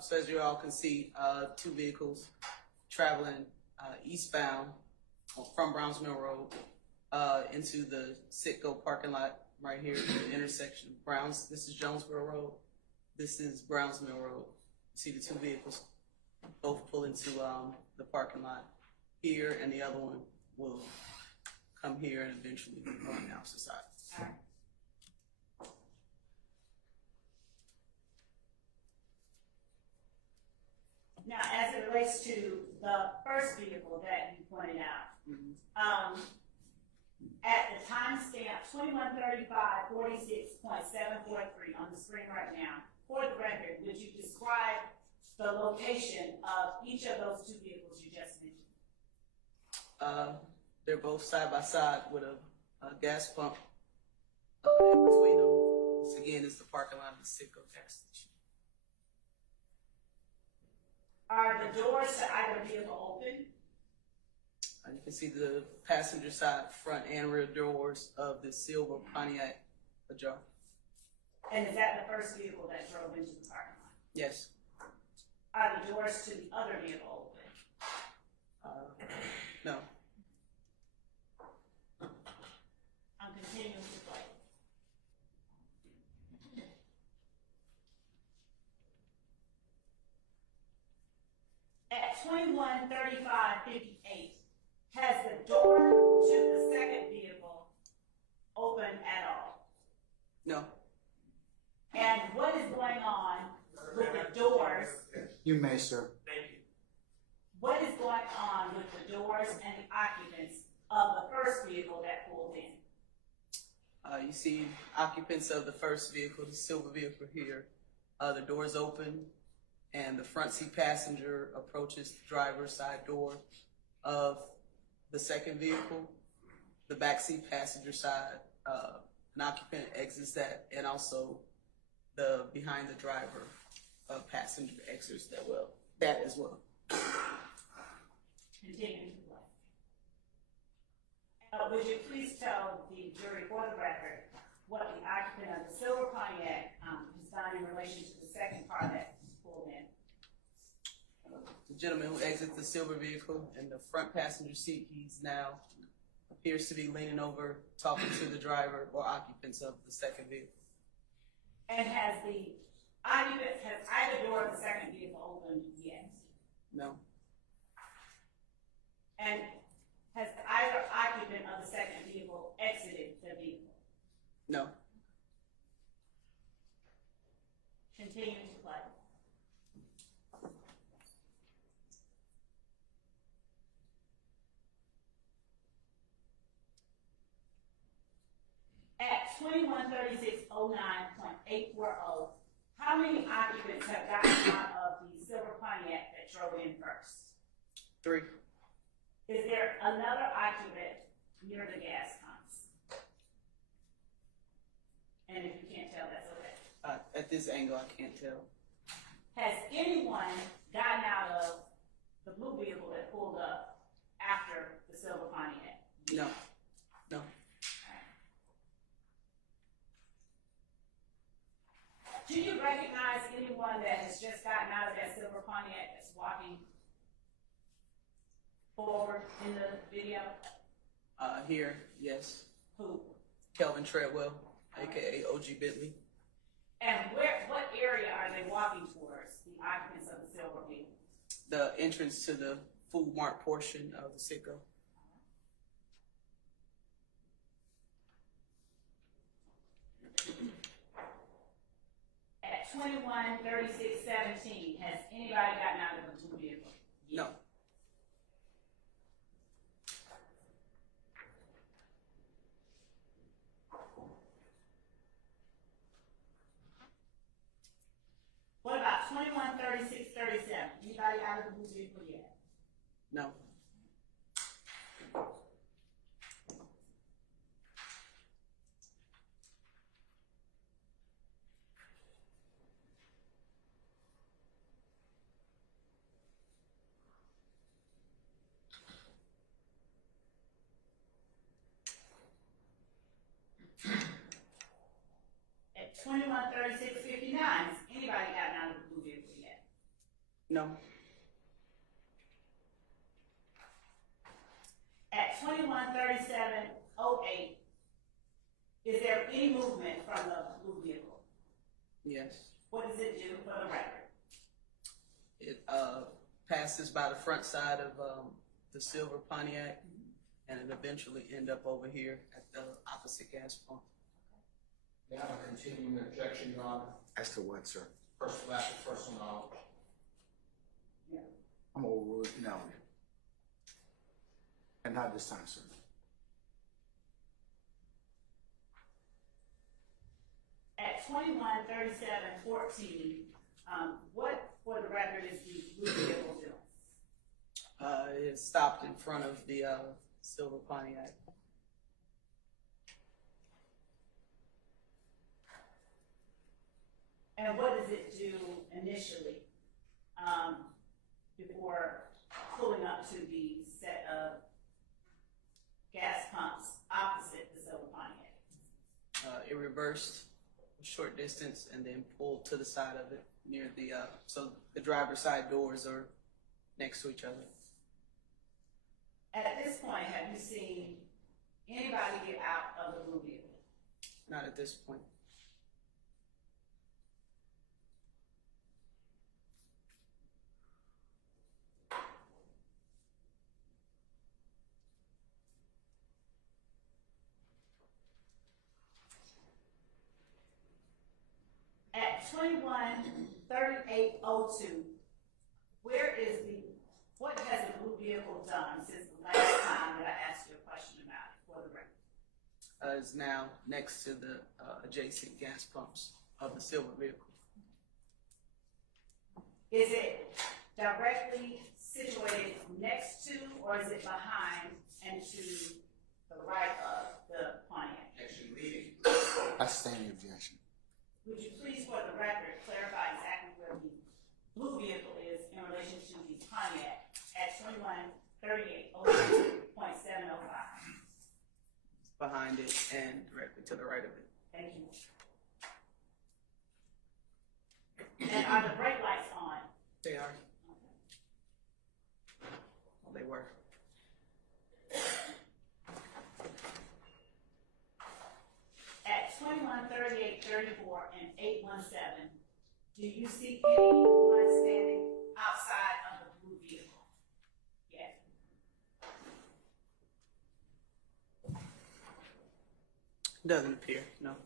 So as you all can see, two vehicles traveling eastbound from Browns Mill Road into the Citgo parking lot right here at the intersection of Browns. This is Jonesboro Road. This is Browns Mill Road. See the two vehicles both pull into the parking lot here, and the other one will come here and eventually go on the opposite side. All right. Now, as it relates to the first vehicle that you pointed out, at the timestamp 21:35:46.743 on the screen right now, for the record, would you describe the location of each of those two vehicles you just mentioned? They're both side by side with a gas pump in between them. This again is the parking lot of the Citgo gas station. Are the doors to either vehicle open? You can see the passenger side, front and rear doors of the silver Pontiac ajar. And is that the first vehicle that drove into the parking lot? Yes. Are the doors to the other vehicle open? No. I'm continuing to play. At 21:35:58, has the door to the second vehicle open at all? No. And what is going on with the doors? You may, sir. Thank you. What is going on with the doors and the occupants of the first vehicle that pulled in? You see occupants of the first vehicle, the silver vehicle here. The doors open, and the front seat passenger approaches the driver's side door of the second vehicle. The back seat passenger side, an occupant exits that, and also the behind the driver passenger exits that as well. Continuing to play. Would you please tell the jury for the record what the occupant of the silver Pontiac has done in relation to the second car that pulled in? The gentleman who exits the silver vehicle in the front passenger seat, he's now appears to be leaning over, talking to the driver or occupants of the second vehicle. And has either door of the second vehicle opened yet? No. And has either occupant of the second vehicle exited the vehicle? No. Continuing to play. At 21:36:09.840, how many occupants have gotten out of the silver Pontiac that drove in first? 3. Is there another occupant near the gas pumps? And if you can't tell, that's okay. At this angle, I can't tell. Has anyone gotten out of the blue vehicle that pulled up after the silver Pontiac? No. No. Do you recognize anyone that has just gotten out of that silver Pontiac that's walking forward in the video? Here, yes. Who? Kelvin Treadwell, aka OG Bentley. And what area are they walking towards, the occupants of the silver vehicle? The entrance to the Food Mart portion of the Citgo. At 21:36:17, has anybody gotten out of the blue vehicle? No. What about 21:36:37? Anybody out of the blue vehicle yet? No. At 21:36:59, has anybody gotten out of the blue vehicle yet? No. At 21:37:08, is there any movement from the blue vehicle? Yes. What does it do for the record? It passes by the front side of the silver Pontiac, and it eventually end up over here at the opposite gas pump. Now, a continuing objection, Your Honor. As to what, sir? Personal knowledge. Yeah. I'm overruled. No. And not this time, sir. At 21:37:14, what for the record is the blue vehicle doing? It stopped in front of the silver Pontiac. And what does it do initially before pulling up to the set of gas pumps opposite the silver Pontiac? It reversed a short distance and then pulled to the side of it near the so the driver's side doors are next to each other. At this point, have you seen anybody get out of the blue vehicle? Not at this point. At 21:38:02, what has the blue vehicle done since the last time that I asked you a question about it for the record? Is now next to the adjacent gas pumps of the silver vehicle. Is it directly situated next to, or is it behind and to the right of the Pontiac? Actually leading. I stand the objection. Would you please, for the record, clarify exactly where the blue vehicle is in relation to the Pontiac at 21:38:02.705? Behind it and directly to the right of it. Thank you. And are the brake lights on? They are. Well, they were. At 21:38:34 and 8:17, do you see anyone standing outside of the blue vehicle? Yes. Doesn't appear, no.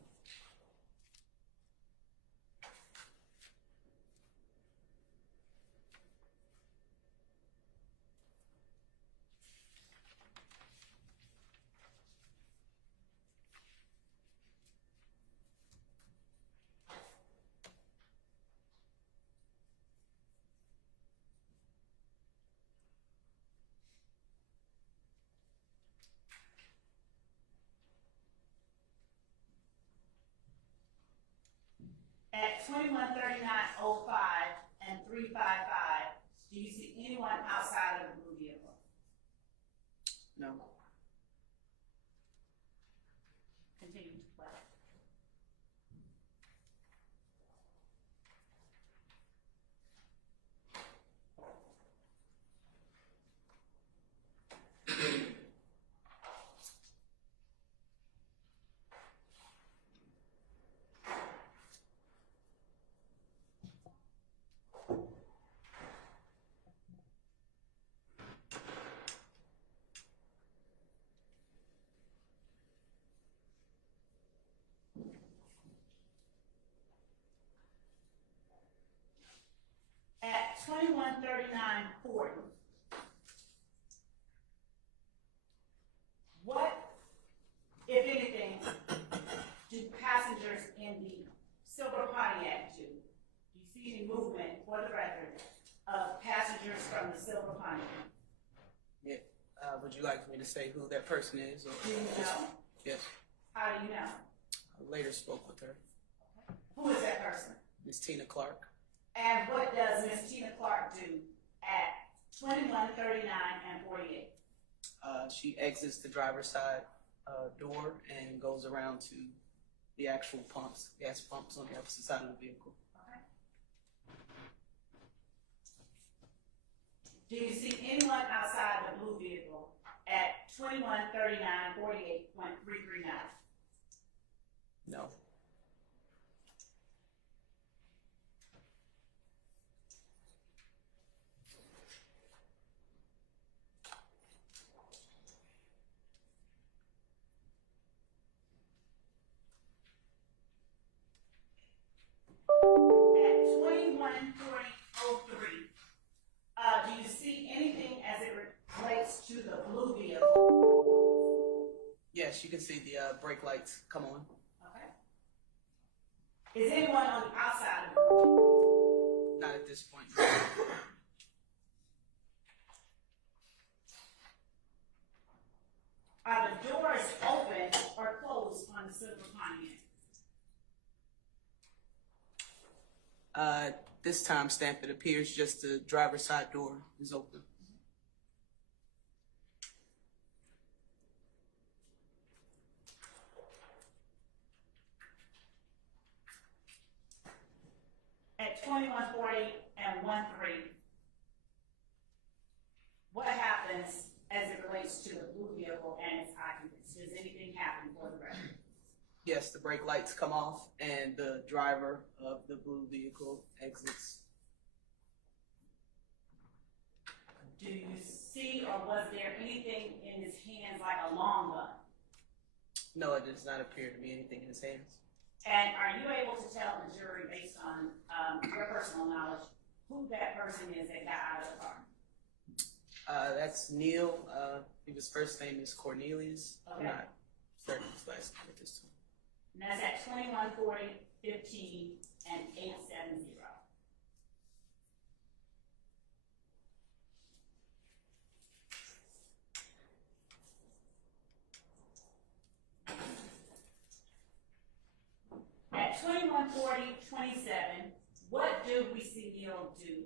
At 21:39:05 and 3:55, do you see anyone outside of the blue vehicle? No. Continue to play. At 21:39:40, what, if anything, do passengers in the silver Pontiac do? Do you see any movement, for the record, of passengers from the silver Pontiac? Yeah. Would you like me to say who that person is? Or Do you know? yes. How do you know? I later spoke with her. Who is that person? Miss Tina Clark. And what does Miss Tina Clark do at 21:39 and 48? She exits the driver's side door and goes around to the actual pumps, gas pumps on the opposite side of the vehicle. Okay. Do you see anyone outside the blue vehicle at 213948.339? No. At 214003, do you see anything as it relates to the blue vehicle? Yes, you can see the brake lights come on. Okay. Is anyone on the outside of the blue vehicle? Not at this point. Are the doors open or closed on the silver Pontiac? This time stamp, it appears just the driver's side door is open. At 2140 and 13, what happens as it relates to the blue vehicle and its occupants? Does anything happen for the record? Yes, the brake lights come off and the driver of the blue vehicle exits. Do you see or was there anything in his hands like a long gun? No, it does not appear to be anything in his hands. And are you able to tell the jury, based on your personal knowledge, who that person is that got out of the car? That's Neil. His first name is Cornelius. Okay. I'm not certain his last name at this time. And that's at 2140, 15, and 870. At 2140, 27, what do we see Neil do?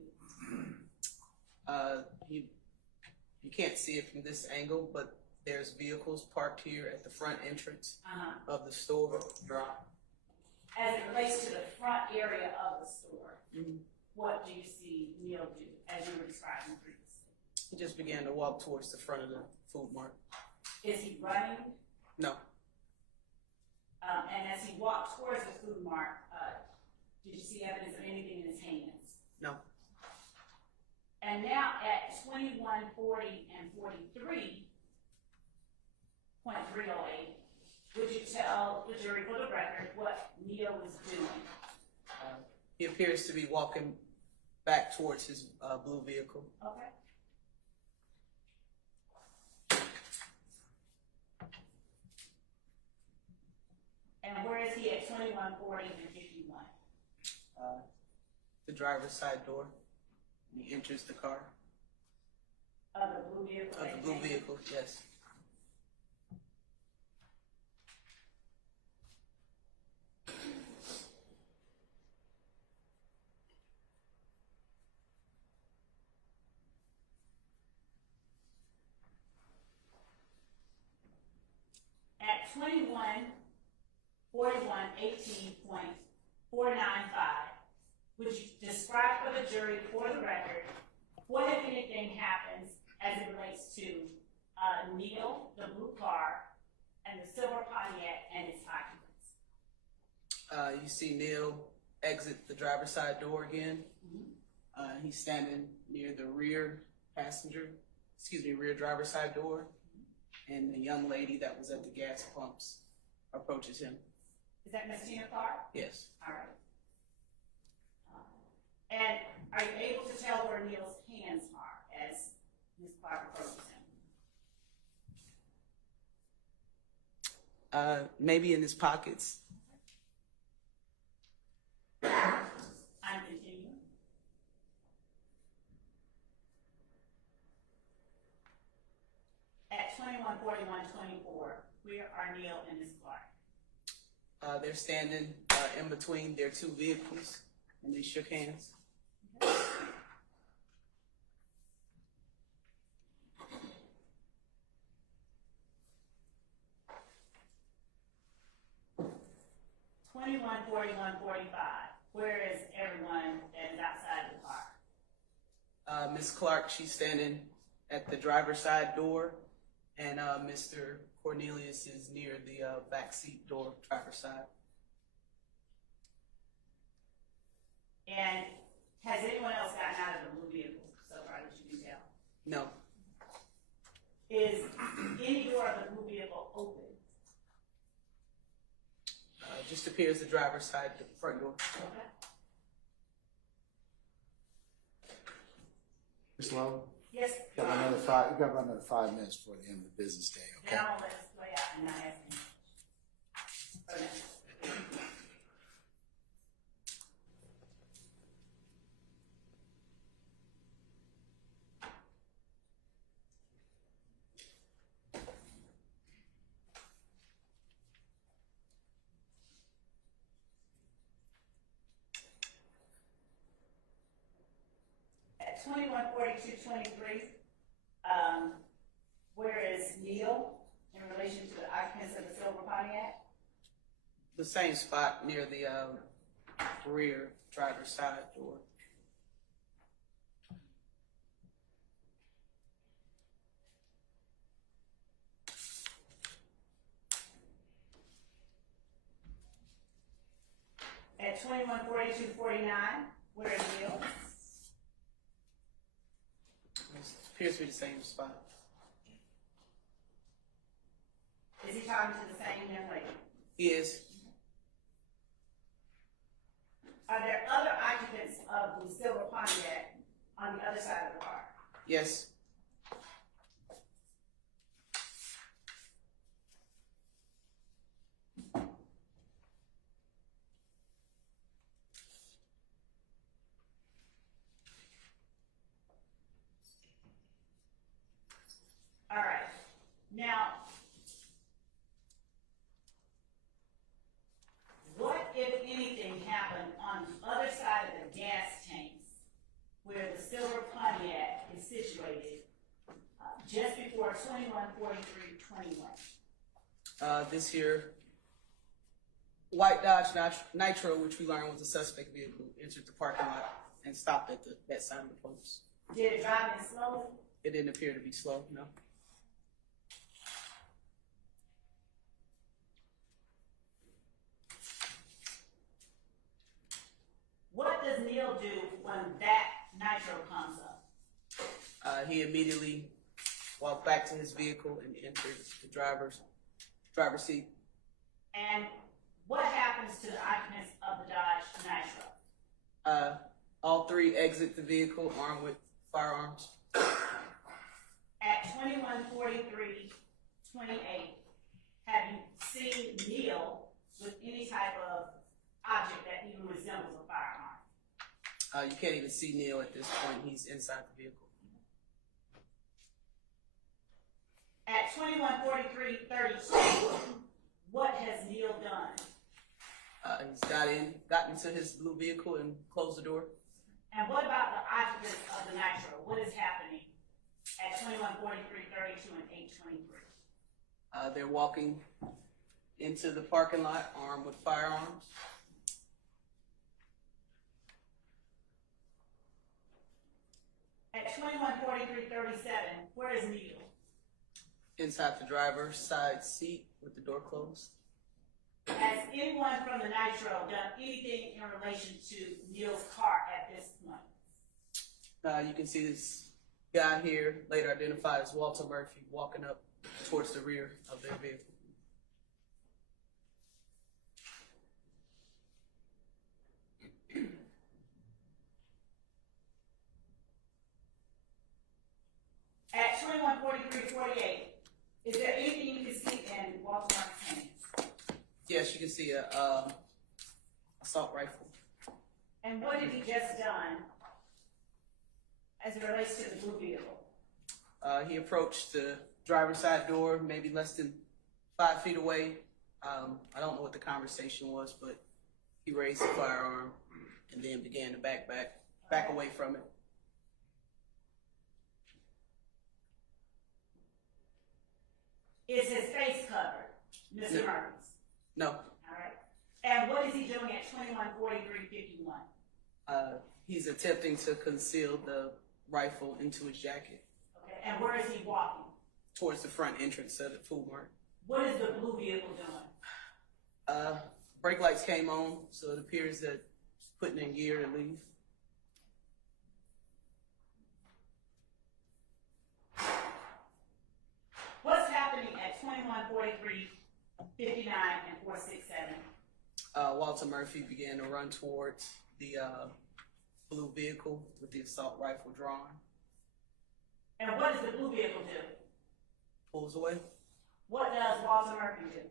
You can't see it from this angle, but there's vehicles parked here at the front entrance of the store. As it relates to the front area of the store, Mhm. what do you see Neil do, as you were describing previously? He just began to walk towards the front of the food mart. Is he running? No. And as he walked towards the food mart, did you see evidence of anything in his hands? No. And now at 2140 and 43.308, would you tell the jury for the record what Neil was doing? He appears to be walking back towards his blue vehicle. Okay. And where is he at 2140 and 51? The driver's side door. He enters the car. Of the blue vehicle? Of the blue vehicle, yes. At 214118.495, would you describe for the jury, for the record, what, if anything, happens as it relates to Neil, the blue car, and the silver Pontiac and its occupants? You see Neil exit the driver's side door again. He's standing near the rear driver's side door. And the young lady that was at the gas pumps approaches him. Is that Miss Tina Clark? Yes. All right. And are you able to tell where Neil's hands are as Ms. Clark approaches him? Maybe in his pockets. I'm continuing. At 214124, where are Neil and Ms. Clark? They're standing in between their two vehicles, and they shook hands. Okay. Where is everyone that is outside of the car? Ms. Clark, she's standing at the driver's side door, and Mr. Cornelius is near the back seat door, driver's side. And has anyone else gotten out of the blue vehicle so far that you can tell? No. Is any door of the blue vehicle open? Just appears the driver's side, the front door. Okay. Ms. Lowe, Yes. you got about another 5 minutes before the end of the business day, okay? Then I'm gonna let this play out and not ask any questions. At 214223, where is Neil in relation to the occupants of the silver Pontiac? The same spot near the rear driver's side door. At 214249, where is Neil? It appears to be the same spot. Is he talking to the same young lady? He is. Are there other occupants of the silver Pontiac on the other side of the car? Yes. All right. Now, what, if anything, happened on the other side of the gas tanks where the silver Pontiac is situated just before 214321? This here, white Dodge Nitro, which we learned was a suspect vehicle, entered the parking lot and stopped at that side of the post. Did it drive in slowly? It didn't appear to be slow, no. What does Neil do when that Nitro comes up? He immediately walked back to his vehicle and entered the driver's seat. And what happens to the occupants of the Dodge Nitro? All three exit the vehicle armed with firearms. At 214328, have you seen Neil with any type of object that even resembles a firearm? You can't even see Neil at this point. He's inside the vehicle. At 214332, what has Neil done? He's got into his blue vehicle and closed the door. And what about the occupants of the Nitro? What is happening at 214332 and 823? They're walking into the parking lot armed with firearms. At 214337, where is Neil? Inside the driver's side seat with the door closed. Has anyone from the Nitro done anything in relation to Neil's car at this point? You can see this guy here, later identified as Walter Murphy, walking up towards the rear of their vehicle. At 214348, is there anything you can see in Walter Murphy's hands? Yes, you can see a assault rifle. And what had he just done as it relates to the blue vehicle? He approached the driver's side door, maybe less than 5 feet away. I don't know what the conversation was, but he raised the firearm and then began to back away from it. Is his face covered, Mr. No. Murphy's? No, All right. And what is he doing at 214351? he's attempting to conceal the rifle into his jacket Okay, and where is he walking? towards the front entrance of the food mart. What is the blue vehicle doing? Brake lights came on, so it appears that it's putting in gear to leave. What's happening at 2143, 59, and 467? Walter Murphy began to run towards the blue vehicle with the assault rifle drawn. And what does the blue vehicle do? Pulls away. What does Walter Murphy do?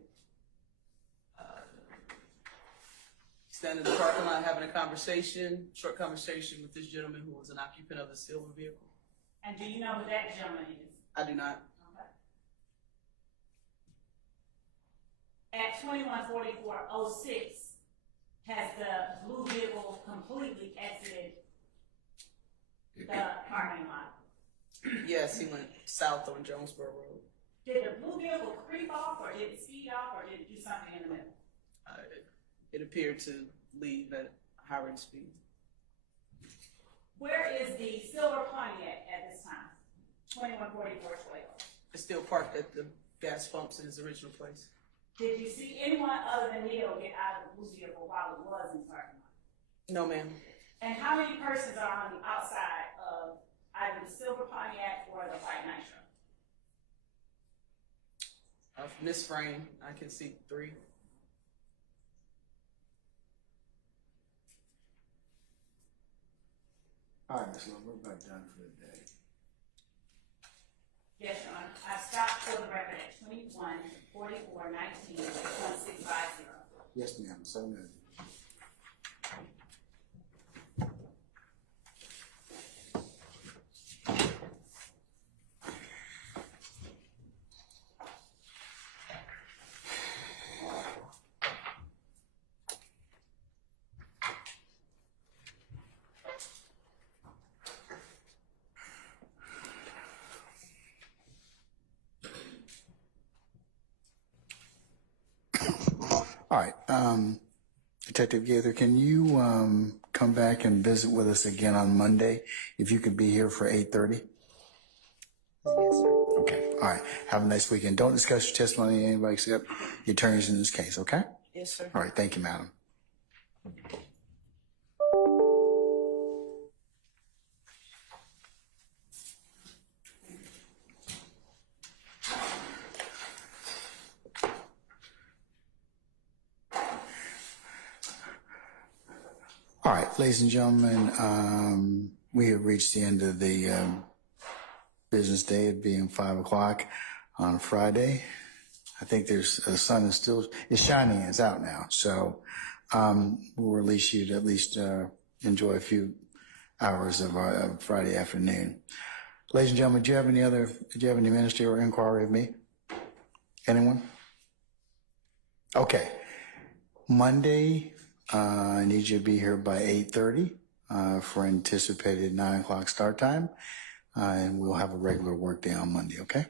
Standing in the parking lot having a short conversation with this gentleman who was an occupant of the silver vehicle. And do you know who that gentleman is? I do not. Okay. At 214406, has the blue vehicle completely exited the parking lot? Yes, he went south on Jonesboro Road. Did the blue vehicle creep off, or did it speed off, or did it do something in the middle? It appeared to leave at a high rate of speed. Where is the silver Pontiac at this time? 214412. It's still parked at the gas pumps in his original place. Did you see anyone other than Neil get out of the blue vehicle while it was in the parking lot? No, ma'am. And how many persons are on the outside of either the silver Pontiac or the white Nitro? From this frame, I can see 3. All right, Ms. Love, we're about done for the day. Yes, Your Honor. I stopped for the record at 214419 1650. Yes, ma'am, so noted. All right, Detective Gaither, can you come back and visit with us again on Monday? If you could be here for 8:30? Yes, sir. Okay, all right. Have a nice weekend. Don't discuss your testimony with anybody except the attorneys in this case, okay? Yes, sir. All right, thank you, madam. All right, ladies and gentlemen, we have reached the end of the business day, it being 5 o'clock on Friday. I think the sun is shining, it's out now. So we'll release you to at least enjoy a few hours of Friday afternoon. Ladies and gentlemen, do you have any ministerial inquiry of me? Anyone? Okay. Monday, I need you to be here by 8:30 for anticipated 9 o'clock start time. And we'll have a regular work day on Monday, okay?